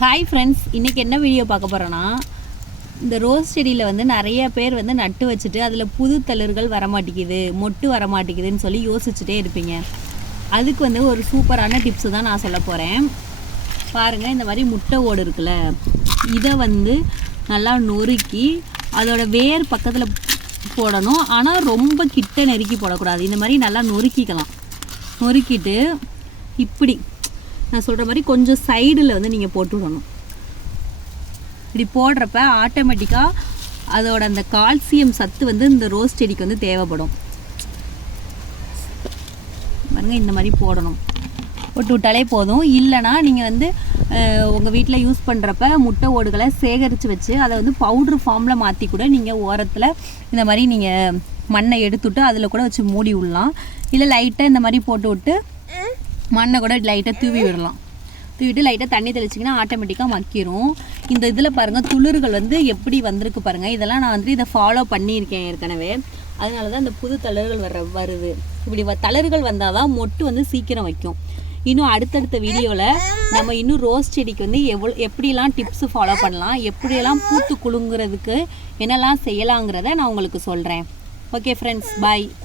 Hi friends, இன்றைக்கி என்ன video பார்க்க போகிறோன்னா, இந்த ரோஸ் செடியில் வந்து நிறைய பேர் வந்து நட்டு வச்சுட்டு அதில் புது தளிர்கள் வரமாட்டேங்குது, மொட்டு வரமாட்டேங்குதுன்னு சொல்லி யோசிச்சுட்டே இருப்பீங்க. அதுக்கு வந்து ஒரு சூப்பரான டிப்ஸு தான் நான் சொல்ல போகிறேன். பாருங்கள், இந்த மாதிரி முட்டை ஓடு இருக்குல்ல, இதை வந்து நல்லா நொறுக்கி அதோட வேர் பக்கத்தில் போடணும். ஆனால் ரொம்ப கிட்ட நெருக்கி போடக்கூடாது. இந்த மாதிரி நல்லா நொறுக்கிக்கலாம். நொறுக்கிட்டு இப்படி நான் சொல்கிற மாதிரி கொஞ்சம் சைடில் வந்து நீங்கள் போட்டு விடணும். இப்படி போடுறப்ப ஆட்டோமேட்டிக்காக அதோட அந்த கால்சியம் சத்து வந்து இந்த ரோஸ் செடிக்கு வந்து தேவைப்படும். பாருங்க, இந்த மாதிரி போடணும். போட்டு விட்டாலே போதும். இல்லைனா நீங்கள் வந்து உங்கள் வீட்டில் யூஸ் பண்ணுறப்ப முட்டை ஓடுகளை சேகரித்து வச்சு அதை வந்து பவுட்ரு ஃபார்மில் மாற்றி கூட நீங்கள் ஓரத்தில் இந்த மாதிரி நீங்கள் மண்ணை எடுத்துவிட்டு அதில் கூட வச்சு மூடி விடலாம். இல்லை லைட்டாக இந்த மாதிரி போட்டு விட்டு மண்ணை கூட லைட்டாக தூவி விடலாம். தூவிட்டு லைட்டாக தண்ணி தெளிச்சிங்கன்னா ஆட்டோமேட்டிக்காக மக்கிரும். இந்த இதில் பாருங்கள், துளிர்கள் வந்து எப்படி வந்திருக்கு பாருங்கள். இதெல்லாம் நான் வந்து இதை ஃபாலோ பண்ணியிருக்கேன் ஏற்கனவே. அதனால தான் இந்த புது தளர்கள் வருது. இப்படி தளர்கள் வந்தால் தான் மொட்டு வந்து சீக்கிரம் வைக்கும். இன்னும் அடுத்தடுத்த வீடியோவில் நம்ம இன்னும் ரோஸ் செடிக்கு வந்து எப்படிலாம் டிப்ஸு ஃபாலோ பண்ணலாம், எப்படியெல்லாம் பூத்து குலுங்குறதுக்கு என்னெல்லாம் செய்யலாங்கிறத நான் உங்களுக்கு சொல்கிறேன். ஓகே ஃப்ரெண்ட்ஸ், பாய்.